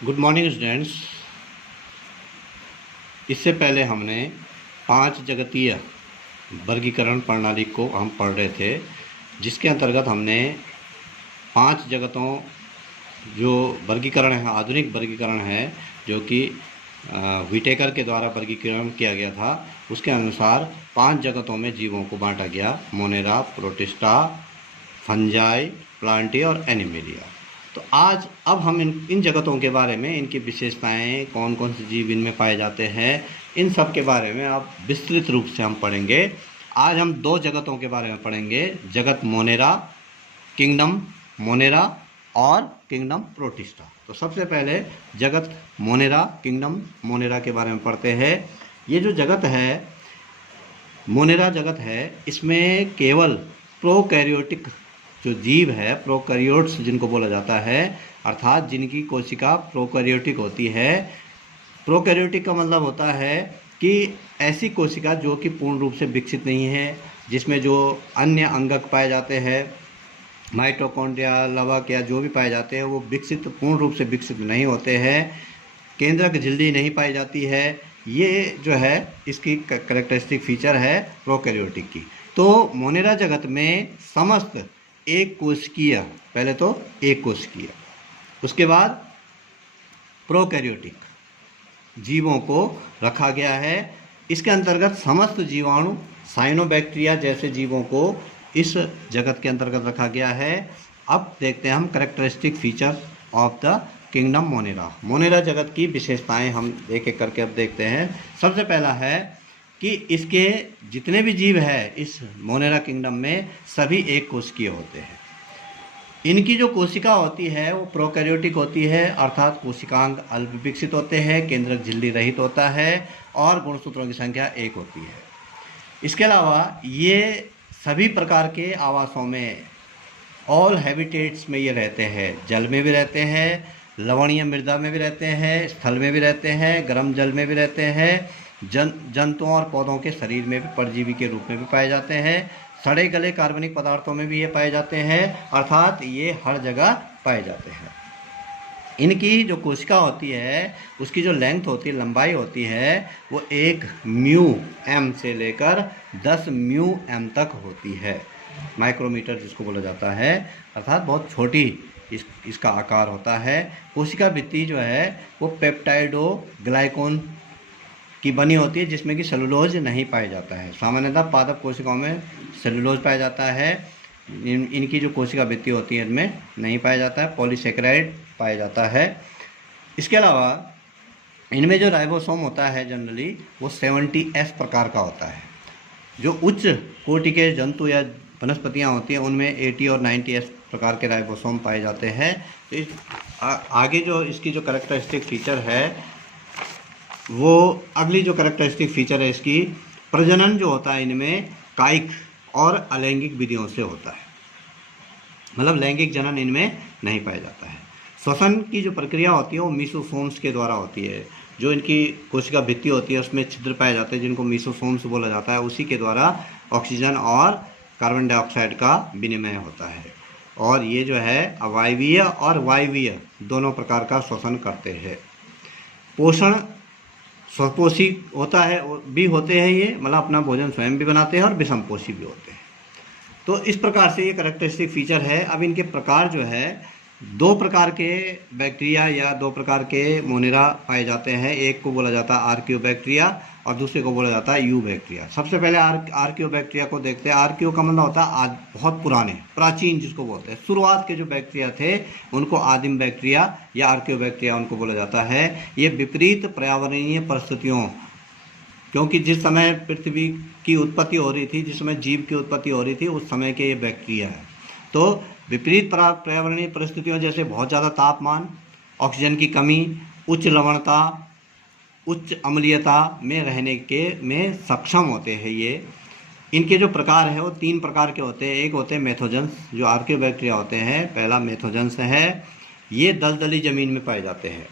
Good morning students. इससे पहले हमने 5 जगतीय वर्गीकरण प्रणाली को हम पढ़ रहे थे, जिसके अंतर्गत हमने 5 जगतों जो वर्गीकरण है, आधुनिक वर्गीकरण है, जो कि व्हिटेकर के द्वारा वर्गीकरण किया गया था। उसके अनुसार 5 जगतों में जीवों को बांटा गया: मोनेरा, प्रोटिस्टा, फंजाई, प्लांटी और एनिमेलिया। तो आज अब हम इन जगतों के बारे में, इनकी विशेषताएं, कौन कौन से जीव इनमें पाए जाते हैं, इन सब के बारे में अब विस्तृत रूप से हम पढ़ेंगे। आज हम 2 जगतों के बारे में पढ़ेंगे: जगत मोनेरा, किंगडम मोनेरा और किंगडम प्रोटिस्टा। तो सबसे पहले जगत मोनेरा, किंगडम मोनेरा के बारे में पढ़ते हैं। ये जो जगत है, मोनेरा जगत है, इसमें केवल प्रोकैरियोटिक जो जीव है, प्रोकैरियोट्स जिनको बोला जाता है, अर्थात जिनकी कोशिका प्रोकैरियोटिक होती है। प्रोकैरियोटिक का मतलब होता है कि ऐसी कोशिका जो कि पूर्ण रूप से विकसित नहीं है, जिसमें जो अन्य अंगक पाए जाते हैं, माइटोकॉन्ड्रिया, लवक या जो भी पाए जाते हैं, वो पूर्ण रूप से विकसित नहीं होते हैं। केंद्रक झिल्ली नहीं पाई जाती है। ये जो है इसकी कैरेक्टरिस्टिक फीचर है प्रोकैरियोटिक की। तो मोनेरा जगत में समस्त एक कोशिकीय, पहले तो एक कोशिकीय, उसके बाद प्रोकैरियोटिक जीवों को रखा गया है। इसके अंतर्गत समस्त जीवाणु, साइनोबैक्टीरिया जैसे जीवों को इस जगत के अंतर्गत रखा गया है। अब देखते हैं हम characteristic feature of the kingdom Monera. Monera जगत की विशेषताएं हम एक एक करके अब देखते हैं। सबसे पहला है कि इसके जितने भी जीव है इस मोनेरा किंगडम में, सभी एक कोशिकीय होते हैं। इनकी जो कोशिका होती है वो प्रोकैरियोटिक होती है, अर्थात कोशिकांग अल्प विकसित होते हैं, केंद्रक झिल्ली रहित होता है और गुणसूत्रों की संख्या 1 होती है। इसके अलावा ये सभी प्रकार के आवासों में, ऑल हैबिटेट्स में ये रहते हैं। जल में भी रहते हैं, लवणीय मृदा में भी रहते हैं, स्थल में भी रहते हैं, गर्म जल में भी रहते हैं, जंतुओं और पौधों के शरीर में भी परजीवी के रूप में भी पाए जाते हैं, सड़े गले कार्बनिक पदार्थों में भी ये पाए जाते हैं, अर्थात ये हर जगह पाए जाते हैं। इनकी जो कोशिका होती है, उसकी जो लेंथ होती है, लंबाई होती है, वो 1 म्यू एम से लेकर 10 म्यू एम तक होती है। माइक्रोमीटर जिसको बोला जाता है, अर्थात बहुत छोटी इसका आकार होता है। कोशिका भित्ति जो है वो पेप्टाइडो ग्लाइकोन की बनी होती है, जिसमें कि सेलुलोज नहीं पाया जाता है। सामान्यतः पादप कोशिकाओं में सेलुलोज पाया जाता है। इनकी जो कोशिका भित्ति होती है इनमें नहीं पाया जाता है। पॉलीसेकेराइड पाया जाता है। इसके अलावा इनमें जो राइबोसोम होता है जनरली वो 70S प्रकार का होता है। जो उच्च कोटि के जंतु या वनस्पतियाँ होती हैं उनमें 80 और 90S प्रकार के राइबोसोम पाए जाते हैं। तो आगे जो इसकी जो कैरेक्टरिस्टिक फीचर है, वो अगली जो कैरेक्टरिस्टिक फीचर है इसकी, प्रजनन जो होता है इनमें कायिक और अलैंगिक विधियों से होता है, मतलब लैंगिक जनन इनमें नहीं पाया जाता है। श्वसन की जो प्रक्रिया होती है वो मीसोसोम्स के द्वारा होती है। जो इनकी कोशिका भित्ति होती है उसमें छिद्र पाए जाते हैं, जिनको मीसोसोम्स बोला जाता है। उसी के द्वारा ऑक्सीजन और कार्बन डाइऑक्साइड का विनिमय होता है। और ये जो है अवायवीय और वायवीय दोनों प्रकार का श्वसन करते हैं। पोषण स्वपोषी होता है भी होते हैं ये, मतलब अपना भोजन स्वयं भी बनाते हैं, और विषमपोषी भी होते हैं। तो इस प्रकार से ये कैरेक्टरिस्टिक फीचर है। अब इनके प्रकार जो है, 2 प्रकार के बैक्टीरिया या 2 प्रकार के मोनेरा पाए जाते हैं। एक को बोला जाता है आर्कियोबैक्टीरिया और दूसरे को बोला जाता है यूबैक्टीरिया। सबसे पहले आर्कियोबैक्टीरिया को देखते हैं। आर्कियो का मतलब होता है बहुत पुराने, प्राचीन जिसको बोलते हैं। शुरुआत के जो बैक्टीरिया थे उनको आदिम बैक्टीरिया या आर्कियोबैक्टीरिया उनको बोला जाता है। ये विपरीत पर्यावरणीय परिस्थितियों, क्योंकि जिस समय पृथ्वी की उत्पत्ति हो रही थी, जिस समय जीव की उत्पत्ति हो रही थी, उस समय के ये बैक्टीरिया है। तो विपरीत पर्यावरणीय परिस्थितियों जैसे बहुत ज़्यादा तापमान, ऑक्सीजन की कमी, उच्च लवणता, उच्च अम्लीयता में रहने के में सक्षम होते हैं ये। इनके जो प्रकार है वो 3 प्रकार के होते हैं। एक होते हैं मेथोजेंस, जो आर्कियोबैक्टीरिया होते हैं। पहला मेथोजेंस है, ये दलदली ज़मीन में पाए जाते हैं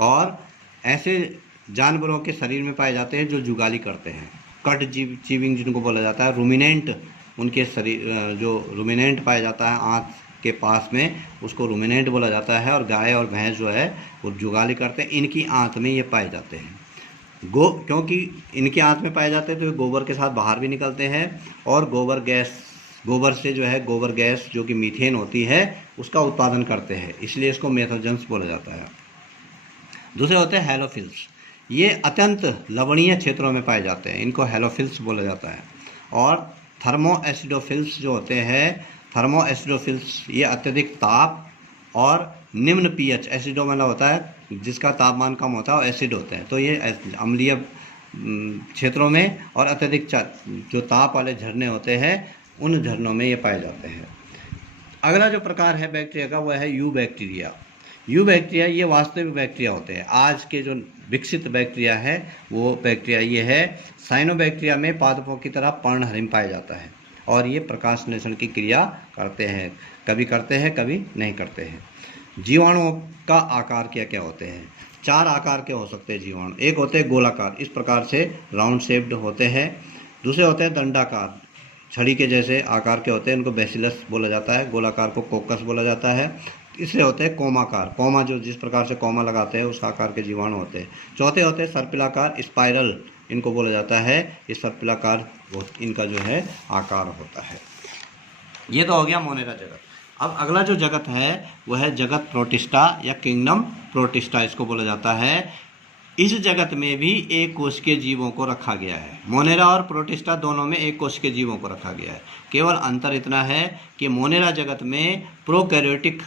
और ऐसे जानवरों के शरीर में पाए जाते हैं जो जुगाली करते हैं। कट चीविंग जिनको बोला जाता है। रूमिनेंट, उनके शरीर जो रूमिनेंट पाया जाता है, आँत के पास में, उसको रूमिनेंट बोला जाता है। और गाय और भैंस जो है वो जुगाली करते हैं, इनकी आंत में ये पाए जाते हैं। क्योंकि इनके आंत में पाए जाते हैं तो ये गोबर के साथ बाहर भी निकलते हैं, और गोबर से जो है गोबर गैस जो कि मीथेन होती है उसका उत्पादन करते हैं, इसलिए इसको मेथोजेंस बोला जाता है। दूसरे होते हैं हैलोफिल्स। ये अत्यंत लवणीय क्षेत्रों में पाए जाते हैं, इनको हैलोफिल्स बोला जाता है। और थर्मोएसिडोफिल्स जो होते हैं, थर्मोएसिडोफिल्स ये अत्यधिक ताप और निम्न पीएच, एसिडो मतलब होता है जिसका तापमान कम होता है, और एसिड होते हैं, तो ये अम्लीय क्षेत्रों में और अत्यधिक जो ताप वाले झरने होते हैं उन झरनों में ये पाए जाते हैं। अगला जो प्रकार है बैक्टीरिया का वह है यू बैक्टीरिया। यू बैक्टीरिया ये वास्तविक बैक्टीरिया होते हैं। आज के जो विकसित बैक्टीरिया है वो बैक्टीरिया ये है। साइनोबैक्टीरिया में पादपों की तरह पर्णहरिम पाया जाता है, और ये प्रकाश संश्लेषण की क्रिया करते हैं, कभी करते हैं कभी नहीं करते हैं। जीवाणुओं का आकार क्या क्या होते हैं? 4 आकार के हो सकते हैं जीवाणु। एक होते हैं गोलाकार, इस प्रकार से राउंड शेप्ड होते हैं। दूसरे होते हैं दंडाकार, छड़ी के जैसे आकार के होते हैं, इनको बैसिलस बोला जाता है। गोलाकार को कोकस बोला जाता है। तीसरे होते हैं कोमाकार, कोमा जो जिस प्रकार से कोमा लगाते हैं उस आकार के जीवाणु होते हैं। चौथे होते हैं सर्पिलाकार, स्पाइरल इनको बोला जाता है। ये सर्पिलाकार इनका जो है आकार होता है। ये तो हो गया मोनेरा जगत। अब अगला जो जगत है वह है जगत प्रोटिस्टा या किंगडम प्रोटिस्टा, इसको बोला जाता है। इस जगत में भी एक कोशिकीय जीवों को रखा गया है। मोनेरा और प्रोटिस्टा दोनों में एक कोशिकीय जीवों को रखा गया है। केवल अंतर इतना है कि मोनेरा जगत में प्रोकैरियोटिक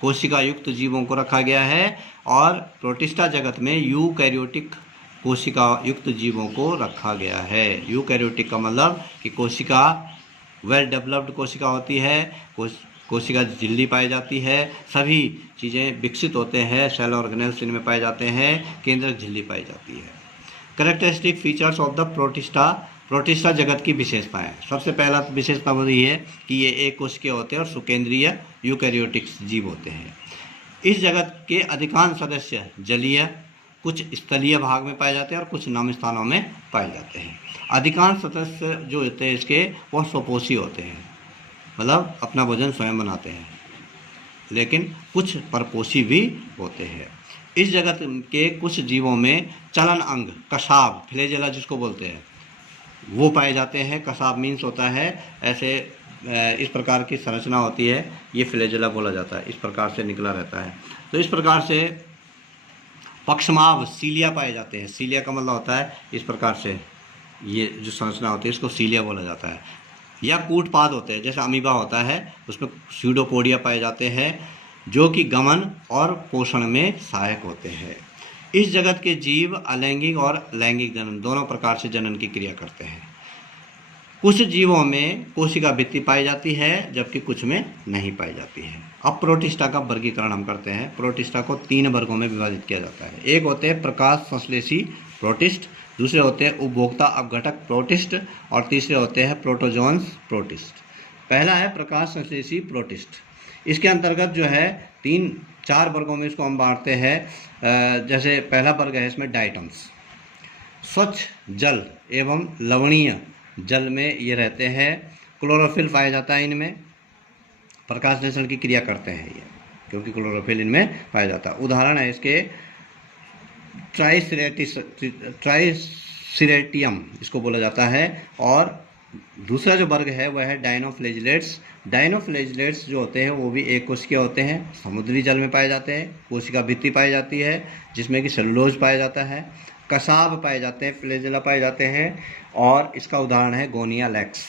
कोशिका युक्त जीवों को रखा गया है, और प्रोटिस्टा जगत में यूकैरियोटिक कोशिका युक्त जीवों को रखा गया है। यूकैरियोटिक का मतलब कि कोशिका वेल डेवलप्ड कोशिका होती है, कोशिका झिल्ली पाई जाती है, सभी चीज़ें विकसित होते हैं, सेल ऑर्गेनेल्स इनमें पाए जाते हैं, केंद्रक झिल्ली पाई जाती है। Characteristic features of the protista जगत की विशेषताएं। सबसे पहला विशेषता वही है कि ये एक कोशिकीय होते हैं और सुकेंद्रीय यूकैरियोटिक जीव होते हैं। इस जगत के अधिकांश सदस्य जलीय, कुछ स्थलीय भाग में पाए जाते हैं और कुछ नम स्थानों में पाए जाते हैं। अधिकांश सदस्य जो होते हैं इसके वो स्वपोषी होते हैं, मतलब अपना भोजन स्वयं बनाते हैं, लेकिन कुछ परपोषी भी होते हैं। इस जगत के कुछ जीवों में चलन अंग, कसाब, फ्लैजेला जिसको बोलते हैं, वो पाए जाते हैं। कसाब मीन्स होता है ऐसे इस प्रकार की संरचना होती है, ये फ्लैजेला बोला जाता है, इस प्रकार से निकला रहता है। तो इस प्रकार से पक्षमाव, सीलिया पाए जाते हैं। सीलिया का मतलब होता है इस प्रकार से ये जो संरचना होती है इसको सीलिया बोला जाता है। या कूटपाद होते हैं, जैसे अमीबा होता है उसमें स्यूडोपोडिया पाए जाते हैं जो कि गमन और पोषण में सहायक होते हैं। इस जगत के जीव अलैंगिक और लैंगिक जनन दोनों प्रकार से जनन की क्रिया करते हैं। कुछ जीवों में कोशिका भित्ति पाई जाती है जबकि कुछ में नहीं पाई जाती है। अब प्रोटिस्टा का वर्गीकरण हम करते हैं। प्रोटिस्टा को 3 वर्गों में विभाजित किया जाता है। एक होते हैं प्रकाश संश्लेषी प्रोटिस्ट, दूसरे होते हैं उपभोक्ता अपघटक प्रोटिस्ट, और तीसरे होते हैं प्रोटोजोन्स प्रोटिस्ट। पहला है प्रकाश संश्लेषी प्रोटिस्ट। इसके अंतर्गत जो है 3-4 वर्गों में इसको हम बांटते हैं। जैसे पहला वर्ग है इसमें डाइटम्स, स्वच्छ जल एवं लवणीय जल में ये रहते हैं। क्लोरोफिल पाया जाता है इनमें, प्रकाश संश्लेषण की क्रिया करते हैं ये, क्योंकि क्लोरोफिल इनमें पाया जाता है। उदाहरण है इसके ट्राइसिरेटियम इसको बोला जाता है। और दूसरा जो वर्ग है वह है डायनोफ्लैजिलेट्स। डायनोफ्लैजिलेट्स जो होते हैं वो भी एक कोशिकीय होते हैं, समुद्री जल में पाए जाते हैं। कोशिका भित्ति पाई जाती है जिसमें कि सेलुलोज पाया जाता है, कसाब पाए जाते हैं, फ्लैजेला पाए जाते हैं, और इसका उदाहरण है गोनिया लैक्स।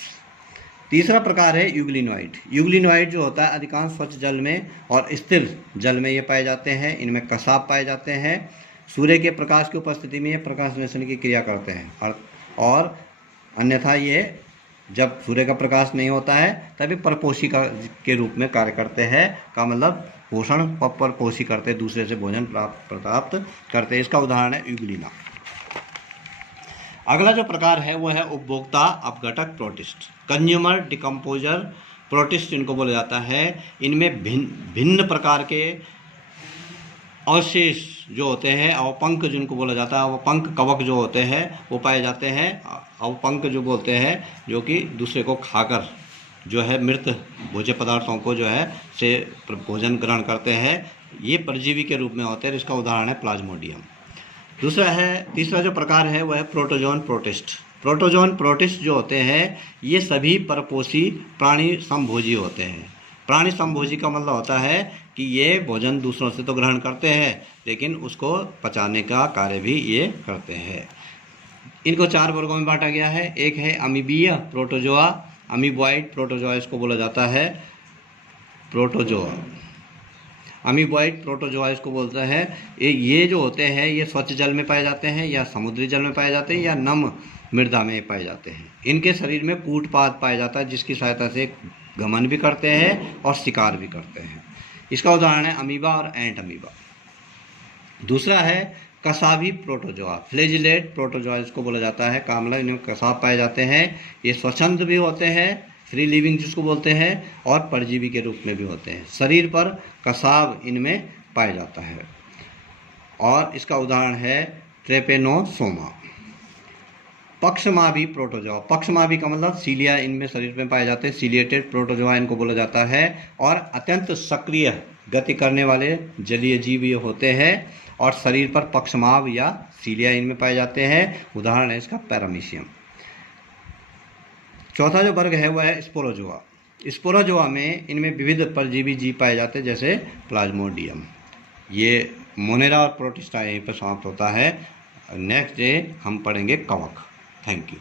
तीसरा प्रकार है यूग्लिनोइड। यूग्लिनोइड जो होता है अधिकांश स्वच्छ जल में और स्थिर जल में ये पाए जाते हैं। इनमें कसाब पाए जाते हैं। सूर्य के प्रकाश की उपस्थिति में ये प्रकाश संश्लेषण की क्रिया करते हैं, और अन्यथा ये जब सूर्य का प्रकाश नहीं होता है तभी परपोषिका के रूप में कार्य करते हैं। का मतलब पोषण परपोषी करते, दूसरे से भोजन प्राप्त करते हैं। इसका उदाहरण है यूग्लिना। अगला जो प्रकार है वो है उपभोक्ता अपघटक प्रोटिस्ट, कंज्यूमर डिकम्पोजर प्रोटिस्ट इनको बोला जाता है। इनमें भिन्न प्रकार के अवशेष जो होते हैं, अवपंक जिनको बोला जाता है, अवपंक कवक जो होते हैं वो पाए जाते हैं। अवपंक जो बोलते हैं जो कि दूसरे को खाकर जो है मृत भोज्य पदार्थों को जो है से भोजन ग्रहण करते हैं, ये परजीवी के रूप में होते हैं। इसका उदाहरण है प्लाज्मोडियम। तीसरा जो प्रकार है वह है प्रोटोजोन प्रोटिस्ट। प्रोटोजोन प्रोटिस्ट जो होते हैं ये सभी परपोषी प्राणी समभोजी होते हैं। प्राणी समभोजी का मतलब होता है कि ये भोजन दूसरों से तो ग्रहण करते हैं लेकिन उसको पचाने का कार्य भी ये करते हैं। इनको 4 वर्गों में बांटा गया है। एक है अमीबीय प्रोटोजोआ, अमीबॉइड प्रोटोजोआ इसको बोला जाता है, प्रोटोजोआ अमीबॉइड प्रोटोजोआ इसको बोलता है। ये जो होते हैं ये स्वच्छ जल में पाए जाते हैं या समुद्री जल में पाए जाते हैं या नम मृदा में पाए जाते हैं। इनके शरीर में कूटपाद पाया जाता है जिसकी सहायता से गमन भी करते हैं और शिकार भी करते हैं। इसका उदाहरण है अमीबा और एंट अमीबा। दूसरा है कसाबी प्रोटोजोआ, फ्लैजिलेट प्रोटोजोआ इसको बोला जाता है। कामला इनमें कसाब पाए जाते हैं। ये स्वच्छंद भी होते हैं, फ्री लिविंग जिसको बोलते हैं, और परजीवी के रूप में भी होते हैं। शरीर पर कसाब इनमें पाया जाता है और इसका उदाहरण है ट्रेपेनोसोमा। पक्षमाभी प्रोटोजोआ, पक्षमाभी का मतलब सीलिया इनमें शरीर में पाए जाते हैं, सीलिएटेड प्रोटोजोआ इनको बोला जाता है। और अत्यंत सक्रिय गति करने वाले जलीय जीव ये होते हैं और शरीर पर पक्षमाभ या सीलिया इनमें पाए जाते हैं। उदाहरण है इसका पैरामीशियम। चौथा जो वर्ग है वह है स्पोरोजोआ। स्पोरोजोआ में इनमें विविध परजीवी जीव पाए जाते हैं जैसे प्लाज्मोडियम। ये मोनेरा और प्रोटिस्टा यहीं पर समाप्त होता है। नेक्स्ट डे हम पढ़ेंगे कवक। Thank you.